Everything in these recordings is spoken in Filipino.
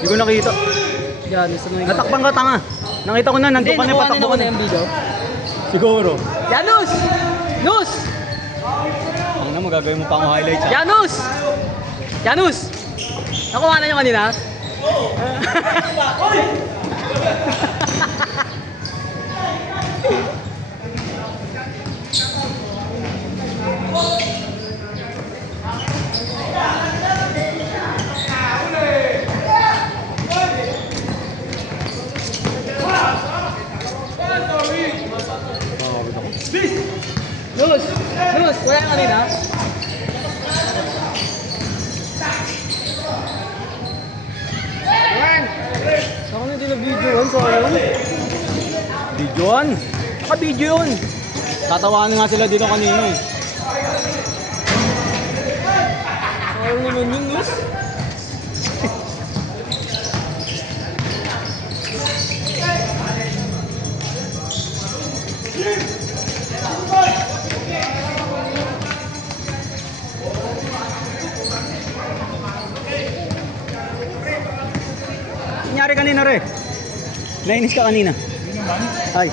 Hindi ko nakita. Yan, Natakpan ka tanga. Nakita ko na, nandun ka na patakbo ko na yung video. Siguro. Janus! Nus! Ang na, magagawin mo pa akong highlights ha. Janus! Janus! Nakuha na nyo kanina? Nus! Nus! Wala na kanina? Ako na din na-videoan sa kayo. Videoan? Naka-video yun. Tatawanan nga sila dito kanina eh. Ayaw naman yun, Nus. Nangyari kanina re. Nainis ka kanina. Hindi naman. Ay.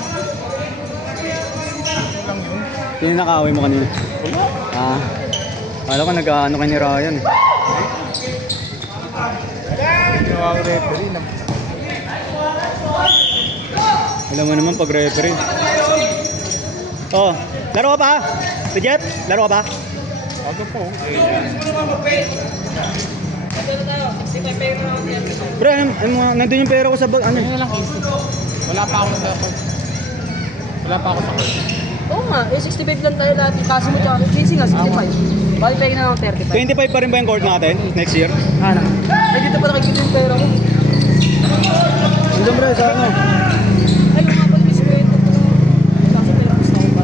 Lang yun. Sino nakaway mo kanina? Ah. Kala ko nag-ano kay ni Ryan eh. Ginawa ko referee na. Alam mo naman pag referee. Oh, laro ka pa? Si Jet, laro ka pa? Ako po. Bro, nandun yung pera ko sa bag, ano? Ano lang kiss. Wala pa ako sa court. Oo nga, 65 lang tayo lahat. Kaso mo tsaka, casing nga, 65. Bali tayo na ng 35. 25 pa rin ba yung court natin next year? Ano? Ay, dito pa nakikita yung pera ko. Nandun bro, sa ano? Ay, yung mga pag-miss ko ito. Kaso may gusto ko pa.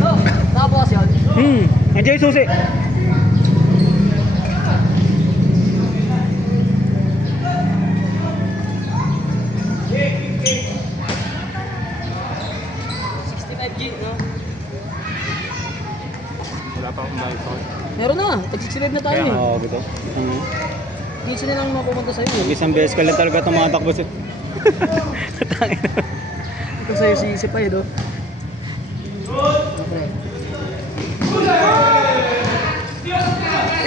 Oh, nakabukas yun. Nandiyan yung susi. Wala pa akong live court. Meron na, tag-65 na tayo eh. Oo, bito. Kitsi na lang mapupunta sa'yo eh. Isang beses ka lang talaga tumatakbo si... Ito sa'yo si pa eh, do.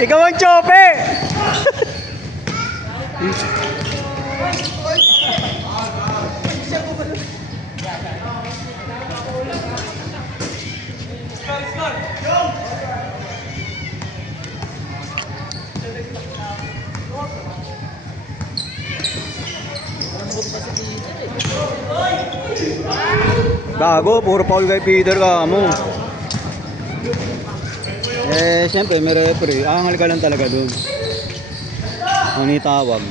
Ikaw ang chope! Gago, puro foul kay Peter ka mo. Eh, siyempre may referee. Angal ka lang talaga dun. Ano yung tawag?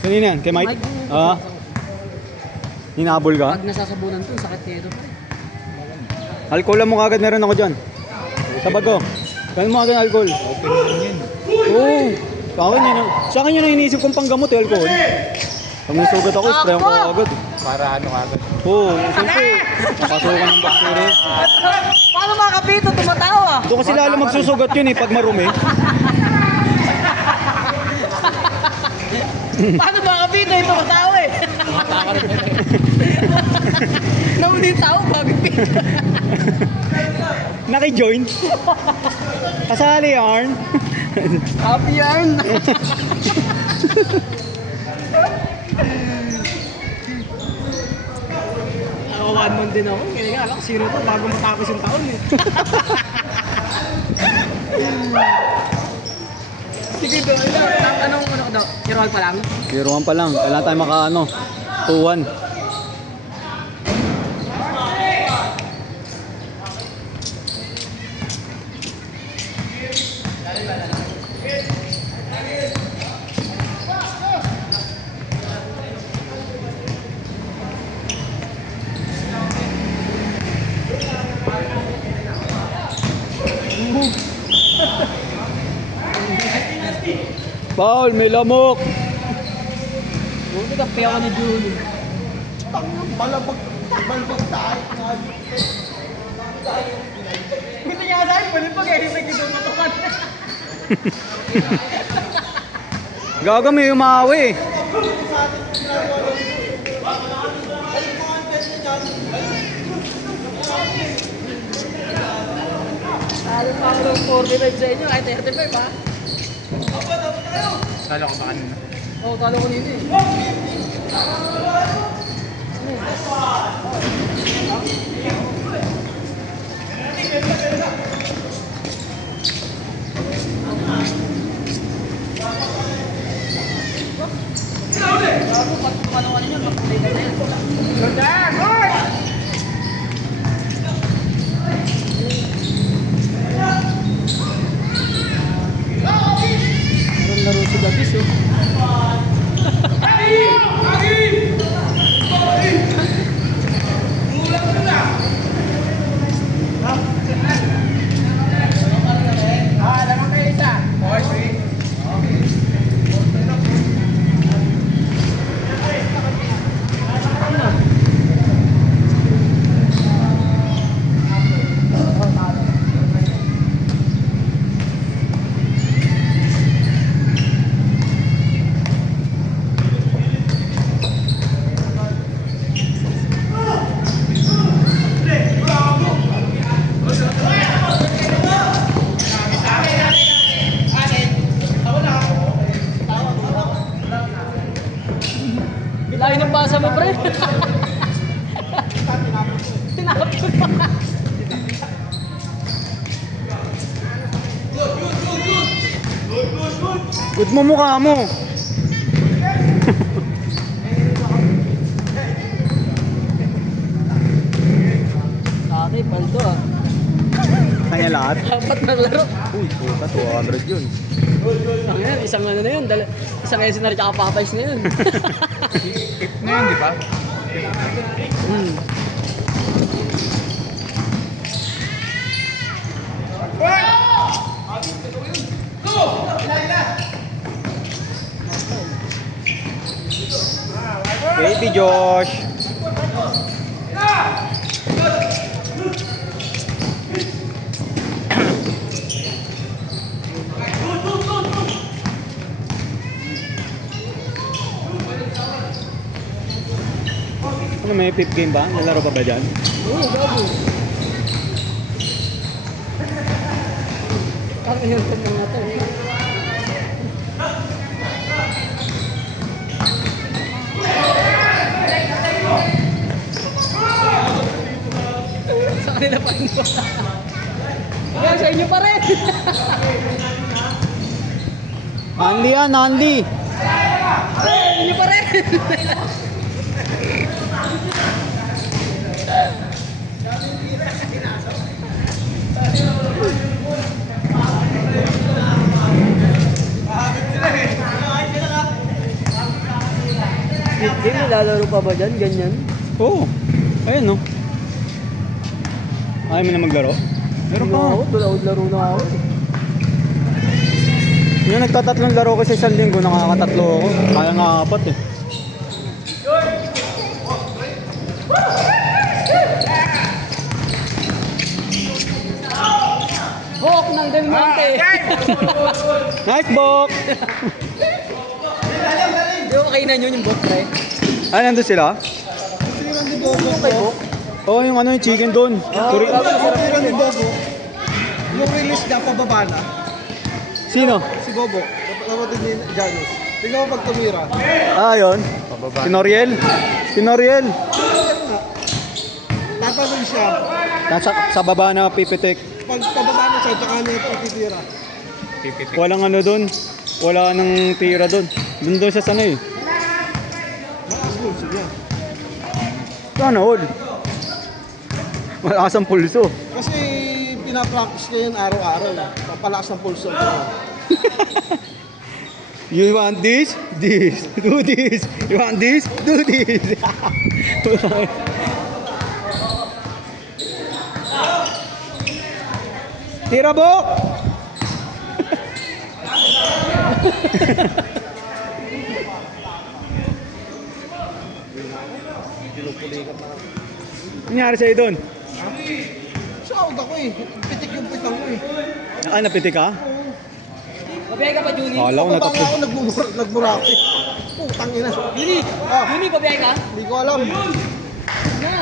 Saan yun yan? Kay Mike? Ah. Hinabol ka? Pag nasasabunan to, sakit nito pa rin. Alcohol lang mo kagad meron ako dyan. Sa bago. Kaya mo agad alcohol. Open naman yun. Oo. Sa akin yun ang iniisip kong panggamot eh, alcohol. Pag may sugat ako, spray ko agad. Para ano agad. Oo, siyempre. Nakasukan ng bacteria. Paano mga kapito tumatawa? Doon kasi lalo magsusugat yun eh, pag marumi. Paano mga kapito tumatawa eh? Tumatawa Nauna yung tao, bago pila. Naki-join. Kasali yarn. Happy yarn. Ako, 1 month din ako. Kaya nga, alam ko, zero to bago matapos yung taon eh. Sige do, anong ano ko daw? Year 1 pa lang? Year 1 pa lang. Kailangan tayo maka 2-1. Paul, may lamok. Buti ka paya ka ni Julie. Balabag tayo. Buti niya sa akin, pwede pag-ihipig ito matukan. Gaga may umawi. Talo pa ako ng 45 sa inyo, kahit 35 ha. Kala ko ba kanina? Oo, talo ko nito eh. Bago, patukan niyo, patukan na yan. Meron laro si Gabis oh. Layo ng basa mo, pre. Tinapos mo. Good mo mukha mo. Ate, paldo ah. Kanya lahat. Dapat naglaro. Uy, puta, 200 yun. Ayan, isang ano na yun. Isang SNR tsaka Popeyes na yun. Tip na yun, di ba? Hmm. Baby Josh. Ano, may pip game ba? Nalaro pa ba dyan? Oo, bago. Parang yun sa mga to. Sa kanila pa rin po. Hanggang sa inyo pa rin. Andy yan, Andy! Inyo pa rin. Game, nilalaro pa ba dyan? Ganyan? Oo. Ayun, no? Ayaw mo na maglaro? Meron pa. Ako, laro na ako. Yung nagtatatlong laro ko sa isang linggo, nakakatatlo ako. Kaya nga 4 eh. Hawk ng Del Monte! Nice, Bok! Di ba kainan yun yung bot, pre? Ah, nandun sila? Tira ni Bobo ko. Oo, yung ano yung chicken doon. Tira ni Bobo. Yung release niya, pababa na. Sino? Si Bobo. Kapatid ni Janus. Tingnan mo pag tumira. Ah, yun. Si Noriel. Si Noriel. Yan nga. Tatanong siya. Nasa sa baba na pipitik. Pag pababa na siya, tsaka niya ititira. Walang ano doon. Wala nang tira doon. Doon siya sana eh. Malakas mo siya. Sana all. Malakas ang pulso. Kasi pinapractice niya yun araw-araw. Papalakas ng pulso. You want this? This. Do this. You want this? Do this. Tira, Bok! Ano nangyari sa'yo doon? Shout ako eh. Pitik yung pitang ko eh. Ah, napitik ka? Pabiyahe ka pa, Juni? Kala ko Pababa natapos. ako nagburaki. Putang ina. Juni! Ah. Juni, pabiyahe ka? Hindi ko alam. Na!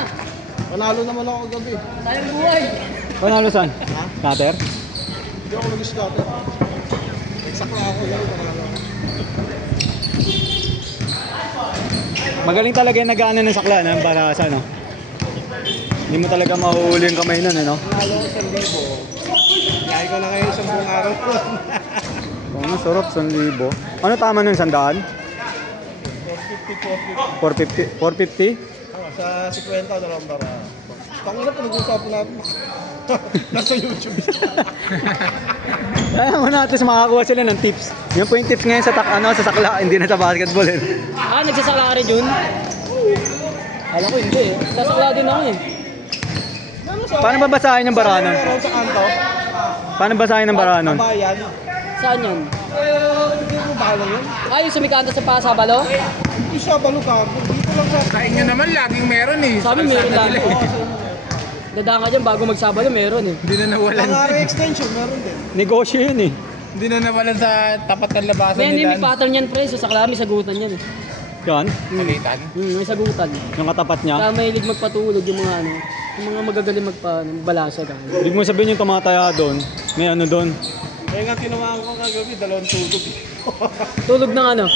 Panalo naman ako gabi. Sayang buhay! Panalo saan? Ha? Cutter? Hindi ako nag-scatter. Nagsakla ako yan. Panalo. Magaling talaga yung nag-ano ng sakla ng barasa, no? Hindi mo talaga mahuhuli yung kamay nun, eh, no? Panalo ko 1,000. Kaya ko na ngayon sa buong araw ko. Oo, masarap, 1,000. Ano tama nun, 100? 450? 450? Sa 50 na lang para. Tangina pa nag-usapan natin. Nasa YouTube. Kaya mo natin makakuha sila ng tips. Yung po yung tips ngayon sa, sa sakla, hindi na sa basketball, eh. Ah, nagsasakla ka rin, Jun? Alam ko hindi eh. Sasakla din ako eh. Paano ba basahin yung baranon? Meron sa kanto. Paano basahin ng baranon? Kabayan. Saan yun? Hindi mo balo yun. Ah, yung sumikanta sa Pasabalo? Hindi siya balo ka. Dito lang sa... Sa inyo naman laging meron eh. Sabi meron lang. Dadaan ka dyan bago magsabalo, meron eh. Hindi na nawalan. Langari extension, meron din. Negosyo yun, eh. Hindi na nawalan sa tapat ng labasan May nila. may pattern yan, pre. Sa sakla, may sagutan yan eh. Yan, Palitan. May sagutan. yung katapat niya. Kaya mahilig magpatulog yung mga ano, yung mga magagaling magbalasa ka. Ibig mo sabihin yung tumataya doon, may ano doon. Kaya nga tinawahan ko kagabi, 2 tulog. Tulog ng ano?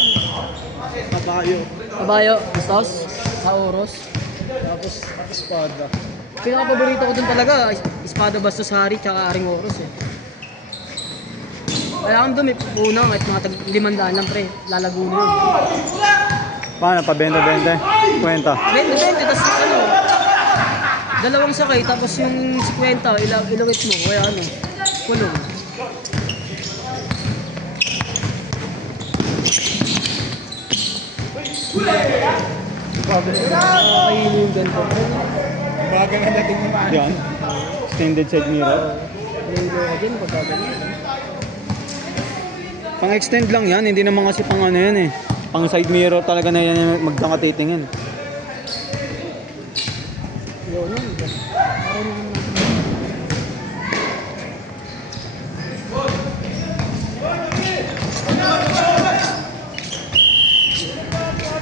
Kabayo. Kabayo, Bastos, sa Oros. Tapos espada. Pinaka-paborito ko dun talaga, Espada Bastos Hari, tsaka Aring Oros eh. Kailangan dun may punang at mga 500 lang pre, lalago na yun. Paano, pabenta-benta? Kwenta. 20, tapos ano, dalawang sakay, tapos yung 50, ilawit mo, kaya ano, kulong. Kainin yung ganito. Baga na dating naman. Yan. Extended side mirror. Kainin ko din, pagkagaling. Pang-extend lang yan, hindi naman kasi pang ano yan eh. Pang side mirror talaga na yan yung magkakatitingin. Yun yun.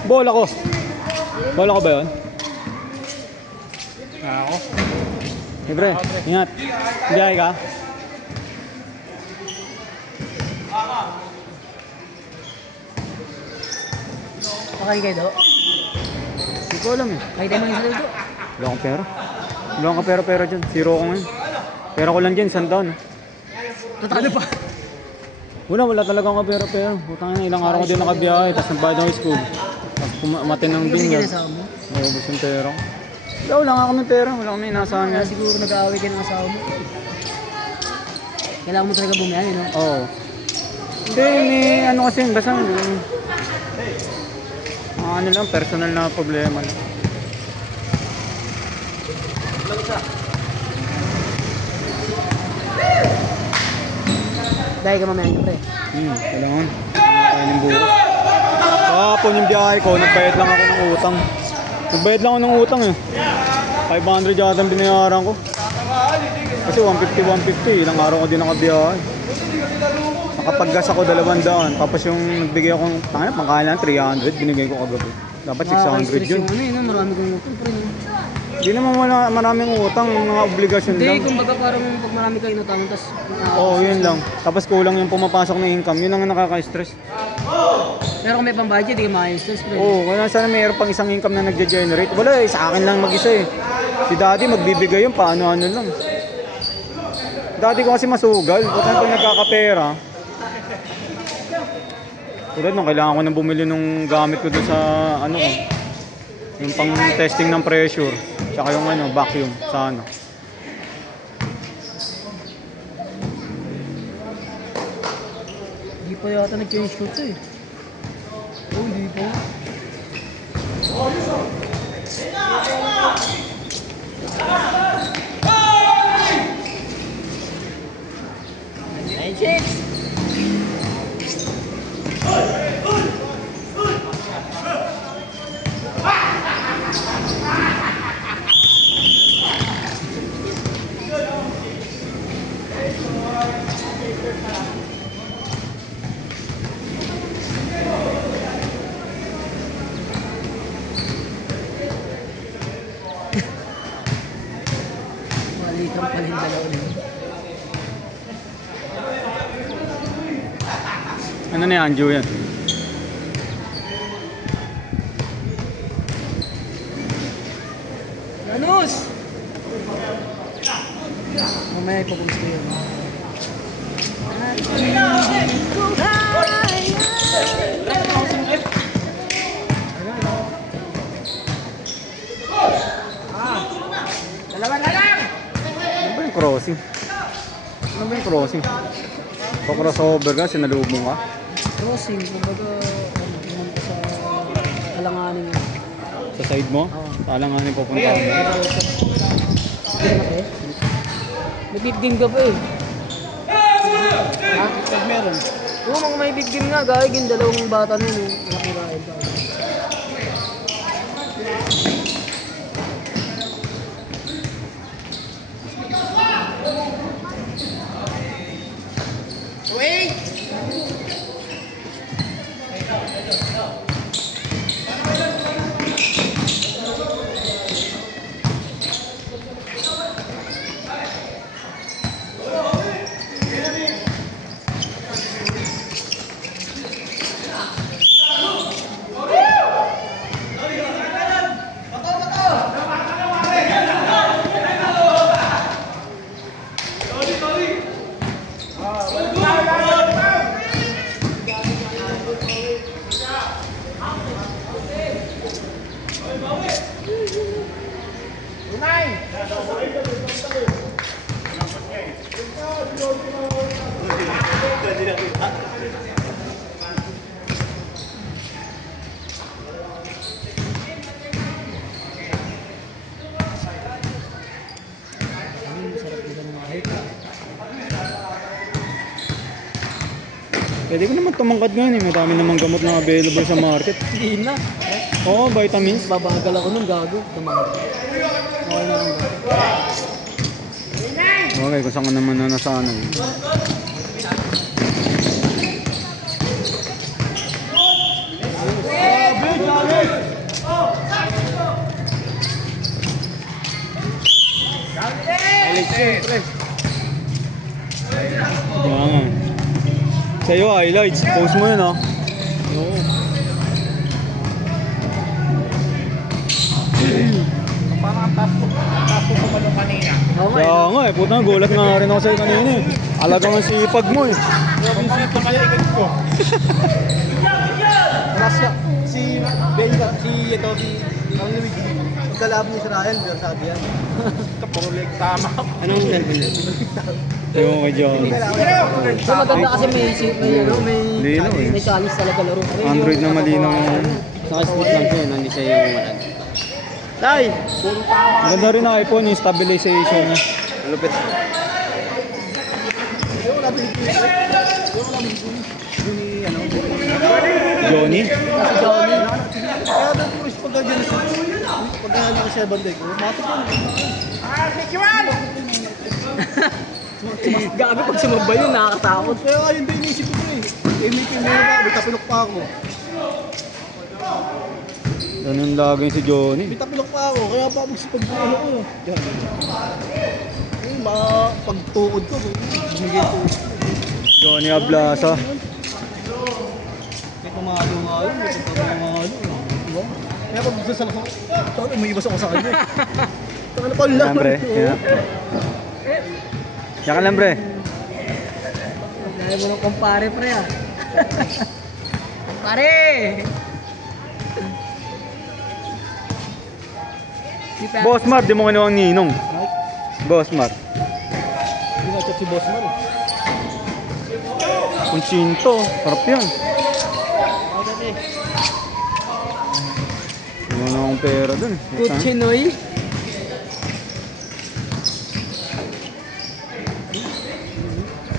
Bola ko. Bola ko ba yun? Ako. Libre, ingat. Biyahe ka. Pakain kayo do? Hindi ko alam eh. Kain tayo mga isa do? Wala akong pera. Wala akong pera dyan. Zero ako ngayon. Pera ko lang dyan, $100. Tatalo pa. Wala talaga akong pera. Putang na, ilang araw ko din nakabiyahe. Tapos nagbayad ako sa school. Tapos umatin ng Hindi binyag. ginasama mo. Naubos yung pera. Wala nga kami pera. Wala kami inasahan Kaya nga. siguro nag-aaway ka ng asawa mo. Kailangan mo talaga bumiyahe, no? Oo. Hindi, ano kasi, basta ano lang, personal na problema lang. Dahil ka mamaya nyo, pre. Kailangan. Kaya ng bukas. Kahapon yung biyahe ko, nagbayad lang ako ng utang. Nagbayad lang ako ng utang eh. 500 yata ang binayaran ko. Kasi 150, ilang araw ko din nakabiyahe. Nakapaggas ako 200. Tapos yung nagbigay akong, pangkalan, 300, binigay ko kagabi. Dapat 600 yun. Ano yun, marami kong utang pa rin. Hindi naman maraming utang, mga obligasyon Hindi, lang. kumbaga parang pag marami kayo inutang, tapos... Oo, yun lang. Tapos kulang yung pumapasok na income, yun ang nakaka-stress. Pero kung may pang-budget, di ka maka-stress. Oo, kaya sana mayroon pang isang income na nagge-generate. Wala eh, sa akin lang mag-isa eh. Si daddy magbibigay yun, paano-ano lang. Daddy ko kasi masugal, pag nagkakapera. Tulad nung kailangan ko nang bumili nung gamit ko doon sa ano ko. Yung pang testing ng pressure. Tsaka yung ano, vacuum sa ano. Hindi pa yata nag-change coat eh. Oh, hindi pa. Hey, chicks! Maliit ang pala yung dalawa na yun. Ano na yan, Anju yan? Janus! Mamaya ipapulis ko yun. Ano ba yung crossing? Ano ba yung crossing? Pa-crossover ka, sinalubong ka? Crossing, kumbaga, naman ko sa alanganin yun. Sa side mo? Oo. Sa alanganin pupunta mo. May big game ka pa eh. Ha? Pag meron. Oo, mga may big game nga, gaya yung dalawang bata na yun. Nakirain ka. Pwede ko naman tumangkad ngayon eh. Madami namang gamot na available sa market. Hindi na. Oo, vitamins. Babagal ako nung gago. Tumangin. Okay na lang. Okay, kung saan ka naman na nasanay. Kaya nga. Sa'yo highlights, post mo yun ah. Oo. Parang ang taas ko pumalong kanina. Oo nga. Kaya nga eh, puta gulat nga rin ako sa'yo kanina eh. Alagang ang sipag mo eh. Vincent na kalikat ko. Rasya. Si Benga, si ito, si Ang Luigi. Pagkalab ni Israel, sabi yan. Kapulik tama. Anong cellphone niya? Yung kay John. So maganda kasi Lino eh. may challenge talaga laro. Android na malinaw. Naka-split lang siya, hindi siya yung malan. Tay! Maganda rin ang iPhone, yung stabilization niya. Malupit. Johnny? Kasi Johnny. Kaya doon po siya pagka-dyan siya. Pagka-dyan siya banday ko, matik yan. Gago pag sumabay yun, nakakatakot. Kaya nga yun ba inisip ko eh. Eh, may pinula pa, may tapilok pa ako. Ganun lagi si Johnny. Bitapilok pa ako, kaya pa magsipag-buho ko. Yan. Ay, pagtukod ko, bumigay ko. Johnny Ablasa. May pumalo nga yun, may pumalo. Diba? Kaya pag gusto sa lakot, sorry, may ibas ako sa kanya. Saka na pala. Yan, pre. Yan. Yan ka lang, pre. Kaya mo ng kumpare, pre, ah. Kumpare! Boss Mar, di mo kinuha ang ninong. Boss Mar. Ginachat si Boss Man. Kunsinto. Sarap yan. Wala na akong pera dun. Kuchinoy.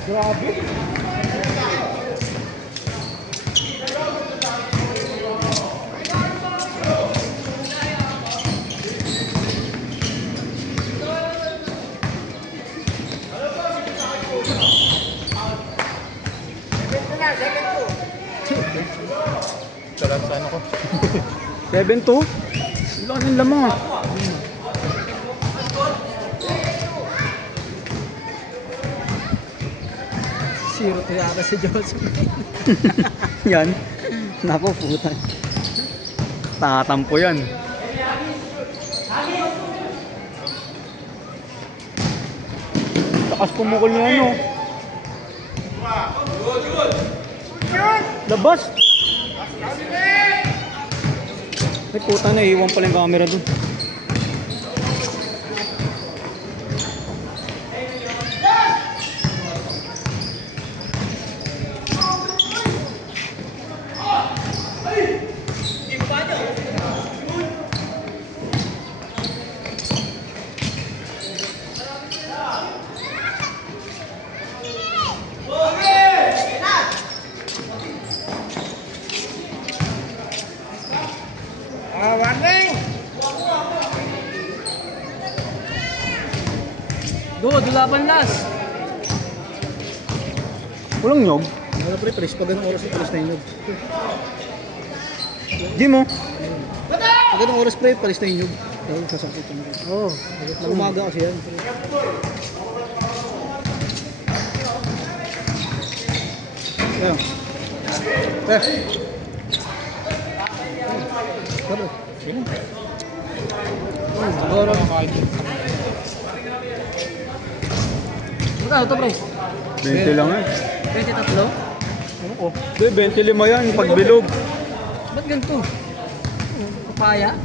Grabe. Sarap sa ano ko. 7-2? Wala ka ng lamang ah. Zero to yata si Joseph. Yan. Nako, putan. Tatampo yan. Takas pumukol niya ano. Labas! Ay puta, naiiwan pala yung camera dun. Go, dulapan last. Walang nyog. Wala pre, press. Pag ganong oras, press na yun. Di mo. Pag ganong oras pre, press na yun. Dahil sasakit ko na. Oh, Sa umaga kasi yan. Ayan. Tara. siguro. Ano to, pre? 20 lang eh. 23? Ano ko? Hindi, 25 yan. Pagbilog. Ba't ganito? Papaya?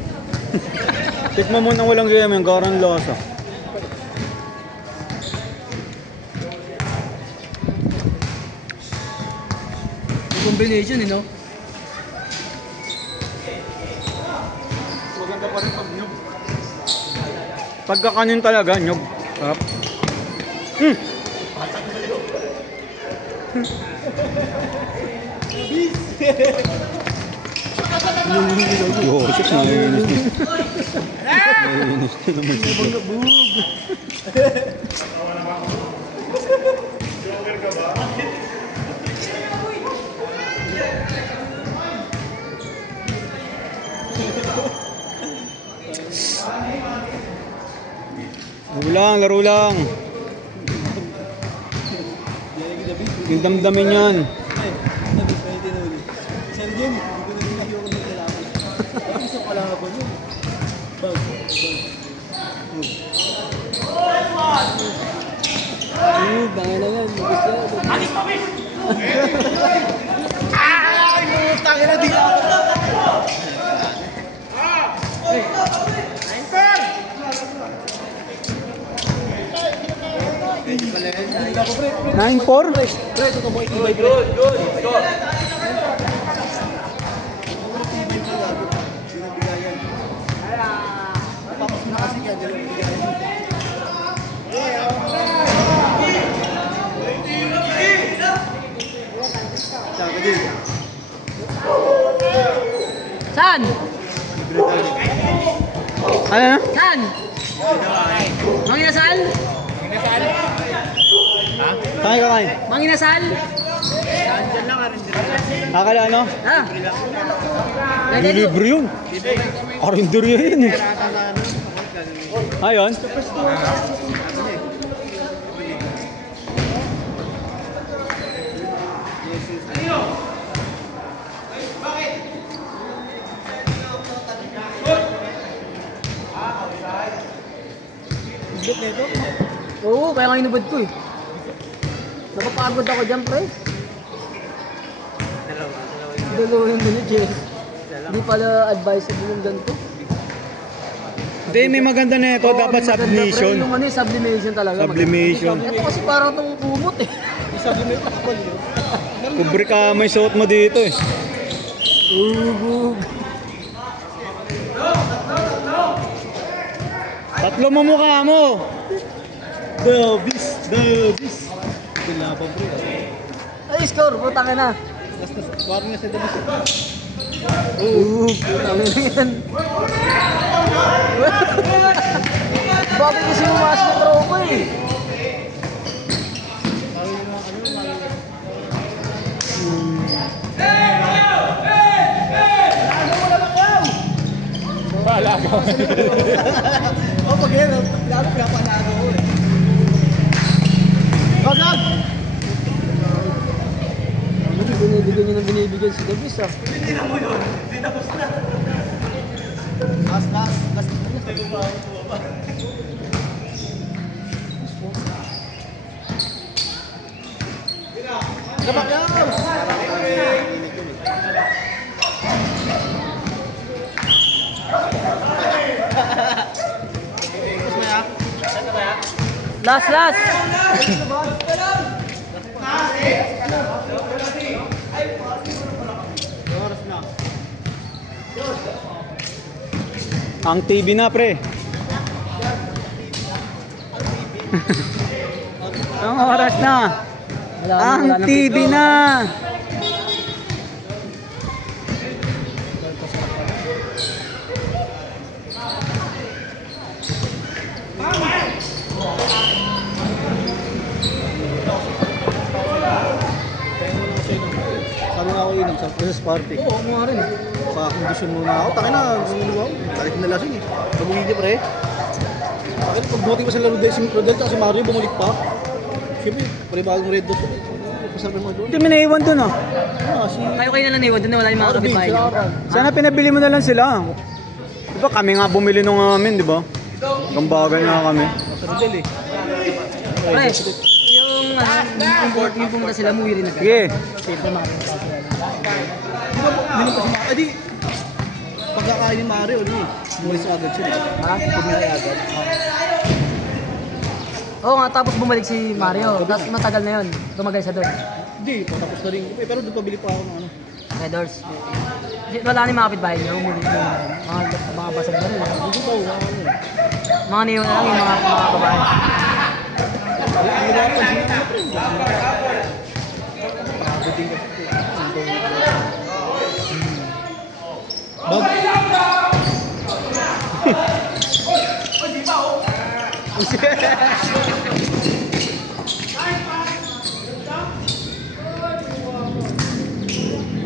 Tikman mo nang walang gaya yung garang lasa. Combination, no? Maganda pa rin pag nyog. Pagkakanin talaga, nyog. Sarap. Yosef, naiinis na. Naiinis na naman siya. Laro lang. Yung damdamin yan. Sir Jim, hindi ko na rin ayoko ng kailangan. Gusto ko lang ako yun. Bag. Bangin na yan. Alis pa, bis! Ay, putangin na di ako. Nine four? Pre, ito mo itibay, pre. Good. Tapos na kasi yan, dito bigayan. Sabi din. Saan? Ano na? Saan? Manginasal? Kain ka kain. Manginasal? Akala ano? Ha? Ganyan yun. Libre yun. Karinderya yun eh. Ayun. Isbit na ito. Oo, kaya nga inubad ko eh. Napapagod ako dyan, pre. Dalawa yung ganyan, Jess. Hindi pala advisable yung ganito. Hindi, may maganda na ito. Oo, Dapat may maganda, pre. sublimation. Yung ano, sublimation talaga. Sublimation. Ito kasi parang itong kumot eh. Sabi mo yung takbal yun. Kubre ka may suot mo dito eh. Ugug. Tatlo mo mukha mo. Dabis! Dabis! Kailaban bro. Ay, score. Putang na. Parang nga sa dabis. Ugug. Putang na yan. Bakit kasi umaas na tropa eh? Wala ko. Oh, pag yan, lalo pinapanalo ko eh. Kagad! Binibigyan niyo ng binibigyan si Davis ah. Last. Dapat yan! Last! Oras na. Ang TV na pre. Ang oras na. Ang TV na. Sabi nga ako yun, sa Christmas party. Oo, mo nga rin. Sa kondisyon muna ako. Taka na, balik na lasing eh. Pag-uwi niya pre. Bakit pag dumating pa sa laro si Rodel at si Mario, bumalik pa. Siyempre, pre-bagong red dot. Pasabi mo doon. Hindi mo naiwan dun oh. Si Kayo na lang iwan, doon na wala yung mga Arvin, kapitbahay si niyo. Aran. Sana pinabili mo na lang sila. Di ba kami nga bumili nung amin, di ba? Gambagan nga kami. Sa Rodel eh. Pre, yung import yung pumunta sila, muwi rin na. Sige. Siyempre mga kapitbahay sila. Di ba, minum pa si Mario. Di, pagkakain ni Mario, ano eh. Bumalis agad siya eh. Ha? Pumili agad. Oo nga, tapos bumalik si Mario. Tapos matagal na yun. Tumagal siya doon. Hindi, patapos na rin. Pero doon pabili pa ako ng ano. Red Doors. Wala na yung mga kapitbahay niyo. Umulit na yun. Mga basag na rin. Hindi pa, wala ano eh. Mga niyo na lang yung mga kabahay. Hirapan siya. Pagod din kasi. Bag.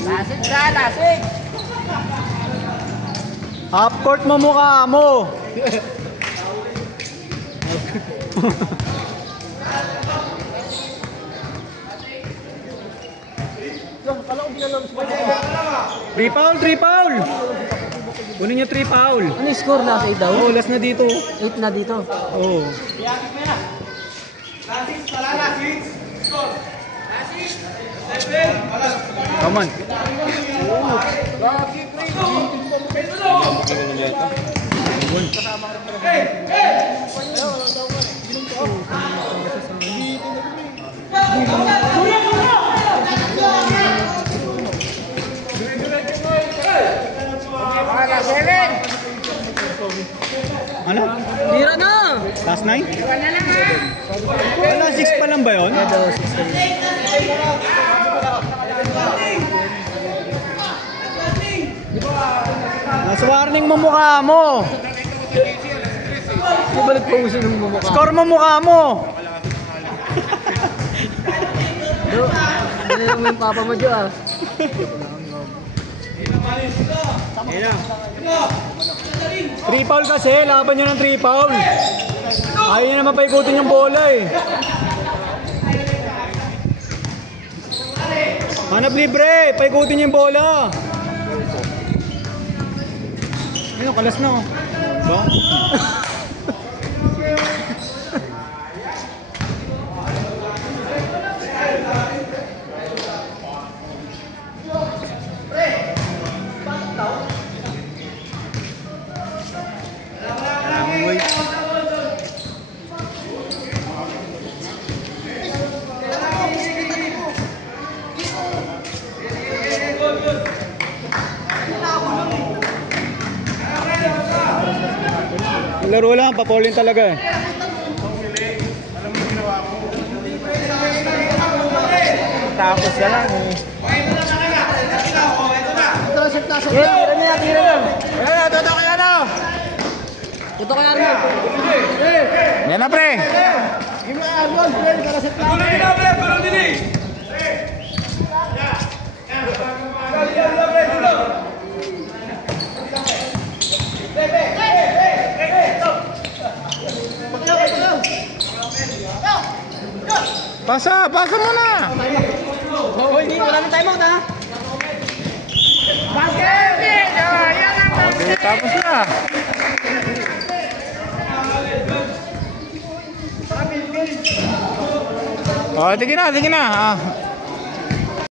Lasig ka, lasig! Half court mo mukha mo. Three foul, three foul. Kunin niyo 3 foul. Ano yung score? Nasa 8 daw? Oh, last na dito. 8 na dito. Oh. Come on. Ano? Tira na! Last 9? Wala, 6 pa lang ba yun? Nasa warning mo mukha mo. Ibalik pa uso ng mumukha. Score mo mukha mo. na naman yung papa mo dyan ah. Ayun na. 3 foul kasi, laban nyo ng 3 foul. Ayaw nyo naman paikutin yung bola eh. Hanap libre, paikutin yung bola. Ayun, kalas na oh. Ba? Laro lang, papolin talaga eh. Tapos ka lang eh. Tira na, tira na. Ayan na, tutok ka na. Tutok ka na rin. Yan na pre. Pasa mo na. Hindi, wala na time out ha. Okay, tapos na. Oh, sige na, sige na. Ah.